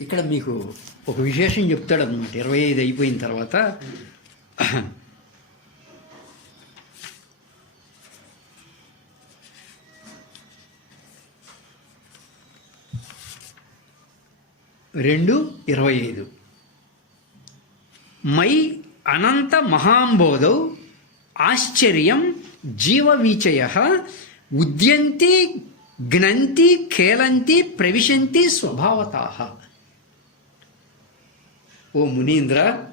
ఇక్కడ మీకు ఒక విశేషం చెప్తాడు అనమాట ఇరవై ఐదు అయిపోయిన తర్వాత రెండు ఇరవై ఐదు. మై అనంత మహాంబోధౌ ఆశ్చర్యం జీవవీచయ ఉద్యంతి జ్ఞంతి ఖేలంతి ప్రవిశంతి స్వభావతాహ ఓ మునీంద్ర.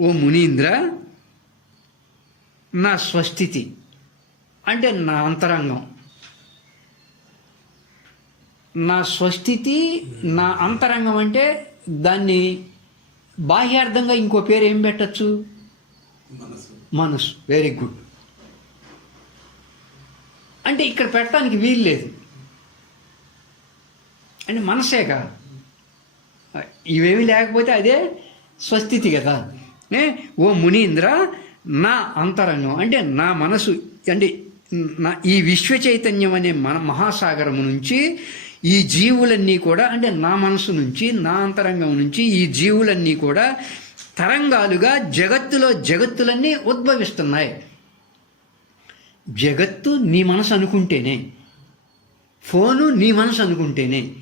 ఓ మునీంద్ర నా స్వస్థితి అంటే నా అంతరంగం. నా స్వస్థితి నా అంతరంగం అంటే దాన్ని బాహ్యార్థంగా ఇంకో పేరు ఏం పెట్టచ్చు? మనసు. మనసు. వెరీ గుడ్ అంటే ఇక్కడ పెట్టడానికి వీలు లేదు. అంటే కాదు ఇవేమీ లేకపోతే అదే స్వస్థితి కదా. ఏ? ఓ మునీంద్ర నా అంతరంగం అంటే నా మనసు అంటే నా ఈ విశ్వ చైతన్యం అనే మన మహాసాగరము నుంచి ఈ జీవులన్నీ కూడా అంటే నా మనసు నుంచి నా అంతరంగం నుంచి ఈ జీవులన్నీ కూడా తరంగాలుగా జగత్తులో జగత్తులన్నీ ఉద్భవిస్తున్నాయి. జగత్తు నీ మనసు అనుకుంటేనే ఫోను నీ మనసు అనుకుంటేనే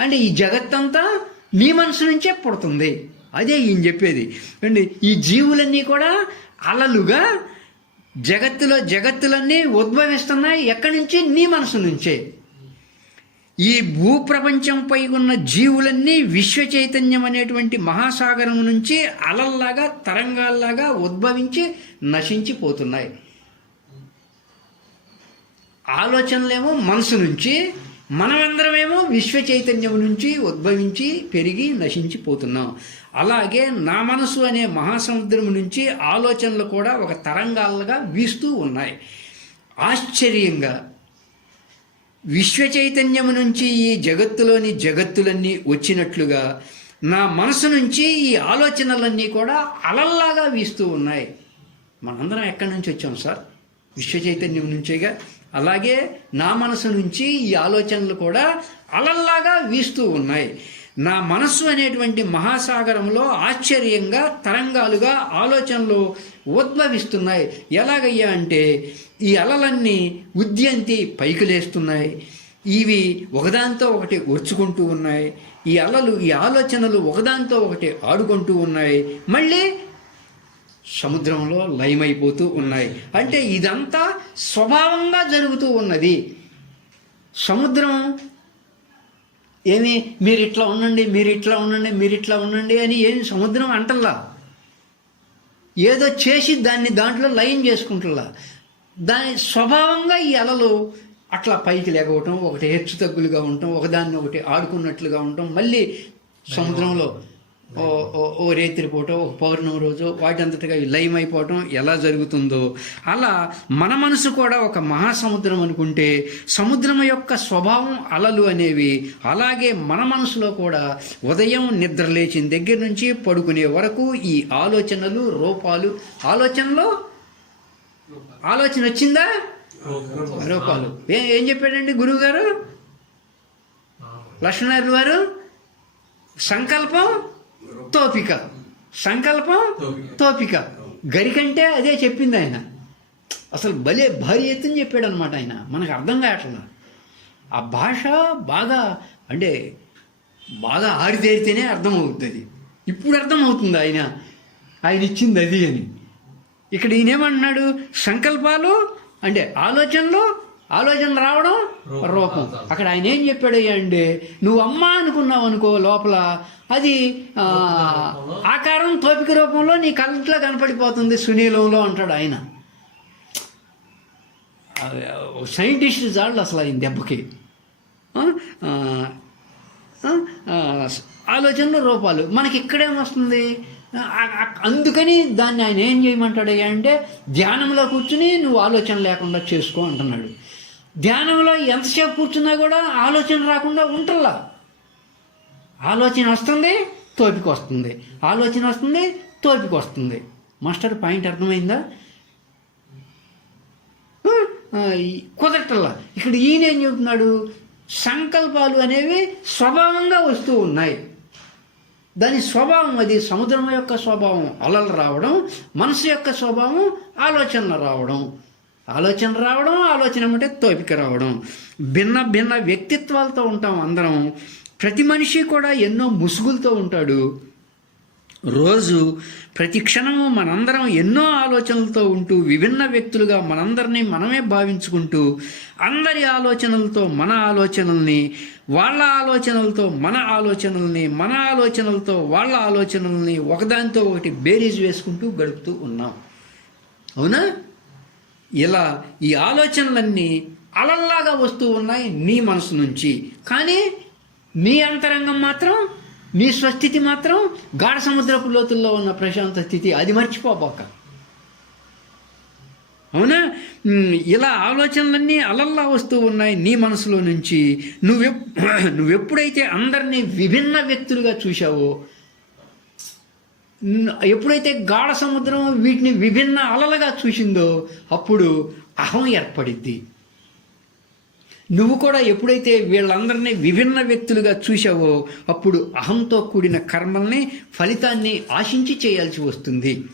అంటే ఈ జగత్తంతా మీ మనసు నుంచే పుడుతుంది. అదే ఈయన చెప్పేది. అండి ఈ జీవులన్నీ కూడా అలలుగా జగత్తులో జగత్తులన్నీ ఉద్భవిస్తున్నాయి ఎక్కడి నుంచి? నీ మనసు నుంచే. ఈ భూప్రపంచంపై ఉన్న జీవులన్నీ విశ్వ చైతన్యం అనేటువంటి మహాసాగరం నుంచి అలల్లాగా తరంగాల్లాగా ఉద్భవించి నశించిపోతున్నాయి. ఆలోచనలేమో మనసు నుంచి మనమందరమేమో విశ్వ చైతన్యం నుంచి ఉద్భవించి పెరిగి నశించిపోతున్నాం. అలాగే నా మనసు అనే మహాసముద్రం నుంచి ఆలోచనలు కూడా ఒక తరంగాలుగా వీస్తూ ఉన్నాయి. ఆశ్చర్యంగా విశ్వ చైతన్యం నుంచి ఈ జగత్తులోని జగత్తులన్నీ వచ్చినట్లుగా నా మనసు నుంచి ఈ ఆలోచనలన్నీ కూడా అలల్లాగా వీస్తూ ఉన్నాయి. మనందరం ఎక్కడి నుంచి వచ్చాం సార్? విశ్వ చైతన్యం నుంచేగా? అలాగే నా మనసు నుంచి ఈ ఆలోచనలు కూడా అలల్లాగా వీస్తూ ఉన్నాయి. నా మనస్సు అనేటువంటి మహాసాగరంలో ఆశ్చర్యంగా తరంగాలుగా ఆలోచనలు ఉద్భవిస్తున్నాయి. ఎలాగయ్యా అంటే ఈ అలలన్నీ ఉద్యంతి పైకి లేస్తున్నాయి ఇవి ఒకదాంతో ఒకటి ఒరుచుకుంటూ ఉన్నాయి. ఈ అలలు ఈ ఆలోచనలు ఒకదాంతో ఒకటి ఆడుకుంటూ ఉన్నాయి. మళ్ళీ సముద్రంలో లయమైపోతూ ఉన్నాయి. అంటే ఇదంతా స్వభావంగా జరుగుతూ ఉన్నది. సముద్రం ఏమి మీరు ఇట్లా ఉండండి మీరు ఇట్లా ఉండండి మీరు ఇట్లా ఉండండి అని ఏమి సముద్రం అంటల్లా. ఏదో చేసి దాన్ని దాంట్లో లయం చేసుకుంటులా దాని స్వభావంగా ఈ అలలు అట్లా పైకి లేకపోవటం ఒకటి హెచ్చు తగ్గులుగా ఉండటం ఒకదాన్ని ఒకటి ఆడుకున్నట్లుగా ఉండటం మళ్ళీ సముద్రంలో ఓ రేత్రి పూట ఒక పౌర్ణమి రోజు వాటంతటిగా లయం అయిపోవటం ఎలా జరుగుతుందో. అలా మన మనసు కూడా ఒక మహాసముద్రం అనుకుంటే సముద్రం యొక్క స్వభావం అలలు అనేవి అలాగే మన మనసులో కూడా ఉదయం నిద్ర లేచిన దగ్గర నుంచి పడుకునే వరకు ఈ ఆలోచనలు రూపాలు ఆలోచనలో? ఆలోచన వచ్చిందా? రూపాలు. ఏ ఏం చెప్పాడండి గురువు గారు లక్ష్మణారు వారు? సంకల్పం? తోపిక. సంకల్పం తోపిక. గరికంటే అదే చెప్పింది ఆయన. అసలు భలే భారీ ఎత్తున చెప్పాడు అనమాట ఆయన. మనకు అర్థం కావట్లా. ఆ భాష బాగా అంటే బాగా ఆరితేరితేనే అర్థమవుతుంది. ఇప్పుడు అర్థమవుతుంది ఆయన. ఆయన ఇచ్చింది అది అని. ఇక్కడ ఈయనేమన్నాడు సంకల్పాలు అంటే ఆలోచనలు ఆలోచన రావడం రూపం. అక్కడ ఆయన ఏం చెప్పాడు అంటే నువ్వు అమ్మ అనుకున్నావు అనుకో లోపల అది ఆకారం తోపిక రూపంలో నీ కంట్లో కనపడిపోతుంది సునీలంలో అంటాడు ఆయన. సైంటిస్ట్ చాలు అసలు ఆయన దెబ్బకి. ఆలోచనలు రూపాలు. మనకి ఇక్కడేమొస్తుంది అందుకని దాన్ని ఆయన ఏం చేయమంటాడు అంటే ధ్యానంలో కూర్చుని నువ్వు ఆలోచన లేకుండా చేసుకో అంటున్నాడు. ధ్యానంలో ఎంతసేపు కూర్చున్నా కూడా ఆలోచన రాకుండా ఉంటల్లా. ఆలోచన వస్తుంది తోపిక వస్తుంది. ఆలోచన వస్తుంది తోపిక వస్తుంది. మాస్టర్ పాయింట్ అర్థమైందా? కుదరటల్లా. ఇక్కడ ఈయన ఏం చెబుతున్నాడు? సంకల్పాలు అనేవి స్వభావంగా వస్తూ ఉన్నాయి. దాని స్వభావం అది సముద్రం యొక్క స్వభావం అలలు రావడం మనసు యొక్క స్వభావం ఆలోచనలు రావడం. ఆలోచన రావడం ఆలోచన అంటే తోపిక రావడం. భిన్న భిన్న వ్యక్తిత్వాలతో ఉంటాం అందరం. ప్రతి మనిషి కూడా ఎన్నో ముసుగులతో ఉంటాడు. రోజు ప్రతి క్షణము మనందరం ఎన్నో ఆలోచనలతో ఉంటూ విభిన్న వ్యక్తులుగా మనందరినీ మనమే భావించుకుంటూ అందరి ఆలోచనలతో మన ఆలోచనల్ని వాళ్ళ ఆలోచనలతో మన ఆలోచనల్ని మన ఆలోచనలతో వాళ్ళ ఆలోచనల్ని ఒకదానితో ఒకటి బేరీజ్ వేసుకుంటూ గడుపుతూ ఉన్నాం. అవునా? ఇలా ఈ ఆలోచనలన్నీ అలల్లాగా వస్తూ ఉన్నాయి నీ మనసు నుంచి. కానీ నీ అంతరంగం మాత్రం నీ స్వస్థితి మాత్రం గాఢ సముద్రపు లోతుల్లో ఉన్న ప్రశాంత స్థితి. అది మర్చిపోబోక అవునా? ఇలా ఆలోచనలన్నీ అలల్లా వస్తూ ఉన్నాయి నీ మనసులో నుంచి. నువ్వెప్ నువ్వెప్పుడైతే అందరినీ విభిన్న వ్యక్తులుగా చూశావో ఎప్పుడైతే గాఢ సముద్రం వీటిని విభిన్న అలలుగా చూసిందో అప్పుడు అహం ఏర్పడిద్ది. నువ్వు కూడా ఎప్పుడైతే వీళ్ళందరినీ విభిన్న వ్యక్తులుగా చూశావో అప్పుడు అహంతో కూడిన కర్మల్ని ఫలితాన్ని ఆశించి చేయాల్సి వస్తుంది.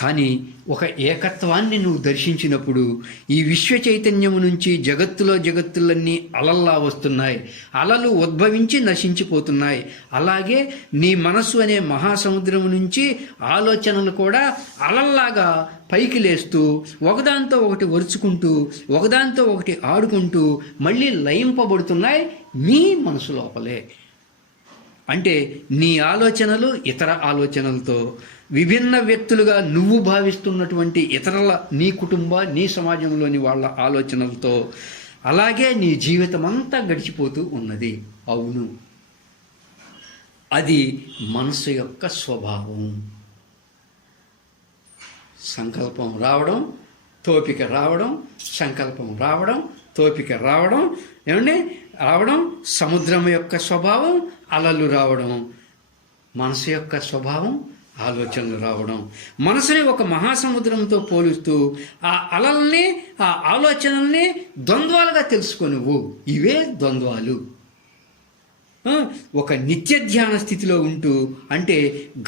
కానీ ఒక ఏకత్వాన్ని నువ్వు దర్శించినప్పుడు ఈ విశ్వ చైతన్యము నుంచి జగత్తులో జగత్తులన్నీ అలల్లా వస్తున్నాయి. అలలు ఉద్భవించి నశించిపోతున్నాయి. అలాగే నీ మనస్సు అనే మహాసముద్రము నుంచి ఆలోచనలు కూడా అలల్లాగా పైకి లేస్తూ ఒకదాంతో ఒకటి వరుచుకుంటూ ఒకదాంతో ఒకటి ఆడుకుంటూ మళ్ళీ లయింపబడుతున్నాయి నీ మనసు లోపలే. అంటే నీ ఆలోచనలు ఇతర ఆలోచనలతో విభిన్న వ్యక్తులుగా నువ్వు భావిస్తున్నటువంటి ఇతరుల నీ కుటుంబ నీ సమాజంలోని వాళ్ళ ఆలోచనలతో అలాగే నీ జీవితం అంతా గడిచిపోతూ ఉన్నది. అవును. అది మనసు యొక్క స్వభావం. సంకల్పం రావడం తోపిక రావడం సంకల్పం రావడం తోపిక రావడం ఏమండి? రావడం సముద్రం యొక్క స్వభావం అలలు రావడం. మనసు యొక్క స్వభావం ఆలోచనలు రావడం. మనసుని ఒక మహాసముద్రంతో పోలుస్తూ ఆ అలల్ని ఆ ఆలోచనల్ని ద్వంద్వాలుగా తెలుసుకో నువ్వు ఇవే ద్వంద్వాలు. ఒక నిత్య ధ్యాన స్థితిలో ఉంటూ అంటే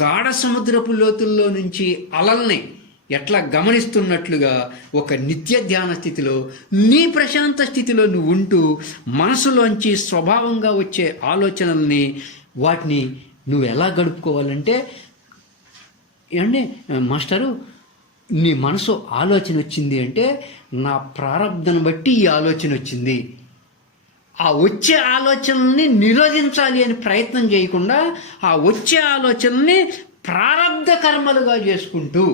గాఢ సముద్రపు లోతుల్లో నుంచి అలల్ని ఎట్లా గమనిస్తున్నట్లుగా ఒక నిత్య ధ్యాన స్థితిలో నీ ప్రశాంత స్థితిలో నువ్వు ఉంటూ మనసులోంచి స్వభావంగా వచ్చే ఆలోచనల్ని వాటిని నువ్వు ఎలా గడుపుకోవాలంటే ఏమండి మాస్టరు నీ మనసు ఆలోచన వచ్చింది అంటే నా ప్రారంధను బట్టి ఈ ఆలోచన వచ్చింది. ఆ వచ్చే ఆలోచనల్ని నిరోధించాలి అని ప్రయత్నం చేయకుండా ఆ వచ్చే ఆలోచనల్ని ప్రారంధ కర్మలుగా చేసుకుంటూ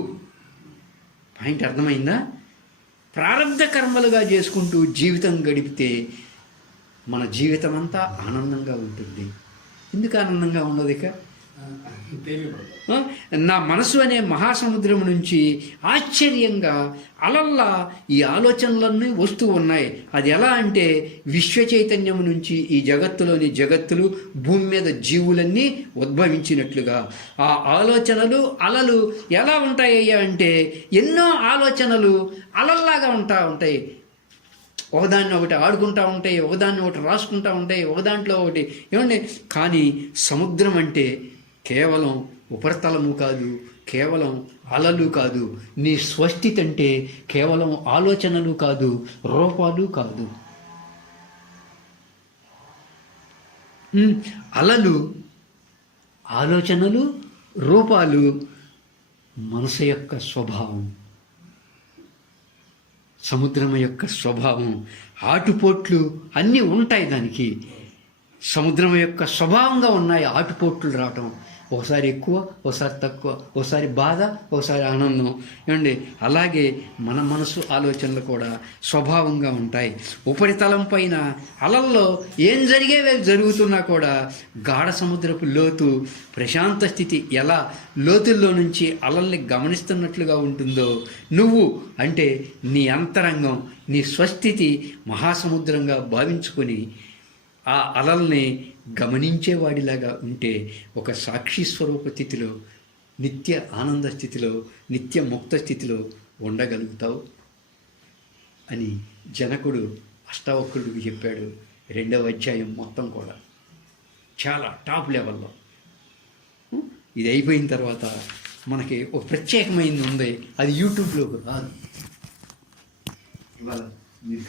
పాయింట్ అర్థమైందా? ప్రారంధ కర్మలుగా చేసుకుంటూ జీవితం గడిపితే మన జీవితం అంతా ఆనందంగా ఉంటుంది. ఎందుకు ఆనందంగా ఉండదు ఇక? నా మనసు అనే మహాసముద్రం నుంచి ఆశ్చర్యంగా అలల్లా ఈ ఆలోచనలన్నీ వస్తూ ఉన్నాయి. అది ఎలా అంటే విశ్వ చైతన్యం నుంచి ఈ జగత్తులోని జగత్తులు భూమి మీద జీవులన్నీ ఉద్భవించినట్లుగా. ఆ ఆలోచనలు అలలు ఎలా ఉంటాయ్యా అంటే ఎన్నో ఆలోచనలు అలల్లాగా ఉంటా ఉంటాయి. ఒకదాన్ని ఒకటి ఆడుకుంటా ఉంటాయి ఒకదాన్ని ఒకటి రాసుకుంటా ఉంటాయి ఒకదాంట్లో ఒకటి. ఏమండి? కానీ సముద్రం అంటే కేవలం ఉపరితలము కాదు కేవలం అలలు కాదు. నీ స్వస్థితి అంటే కేవలం ఆలోచనలు కాదు రూపాలు కాదు. అలలు ఆలోచనలు రూపాలు మనసు యొక్క స్వభావం. సముద్రం యొక్క స్వభావం. ఆటుపోట్లు అన్నీ ఉంటాయి దానికి. సముద్రం యొక్క స్వభావంగా ఉన్నాయి ఆటుపోట్లు రావటం. ఒకసారి ఎక్కువ ఒకసారి తక్కువ ఒకసారి బాధ ఒకసారి ఆనందం. ఏమండి? అలాగే మన మనసు ఆలోచనలు కూడా స్వభావంగా ఉంటాయి. ఉపరితలం పైన అలల్లో ఏం జరిగేవి జరుగుతున్నా కూడా గాఢ సముద్రపు లోతు ప్రశాంత స్థితి ఎలా లోతుల్లో నుంచి అలల్ని గమనిస్తున్నట్లుగా ఉంటుందో నువ్వు అంటే నీ అంతరంగం నీ స్వస్థితి మహాసముద్రంగా భావించుకొని ఆ అలల్ని గమనించేవాడిలాగా ఉంటే ఒక సాక్షి స్వరూప స్థితిలో నిత్య ఆనంద స్థితిలో నిత్య ముక్త స్థితిలో ఉండగలుగుతావు? అని జనకుడు అష్టావకుడికి చెప్పాడు. రెండవ అధ్యాయం మొత్తం కూడా. చాలా టాప్ లెవెల్లో. ఇది అయిపోయిన తర్వాత మనకి ఒక ప్రత్యేకమైనది ఉంది. అది యూట్యూబ్లోకి రాదు. ఇవాళ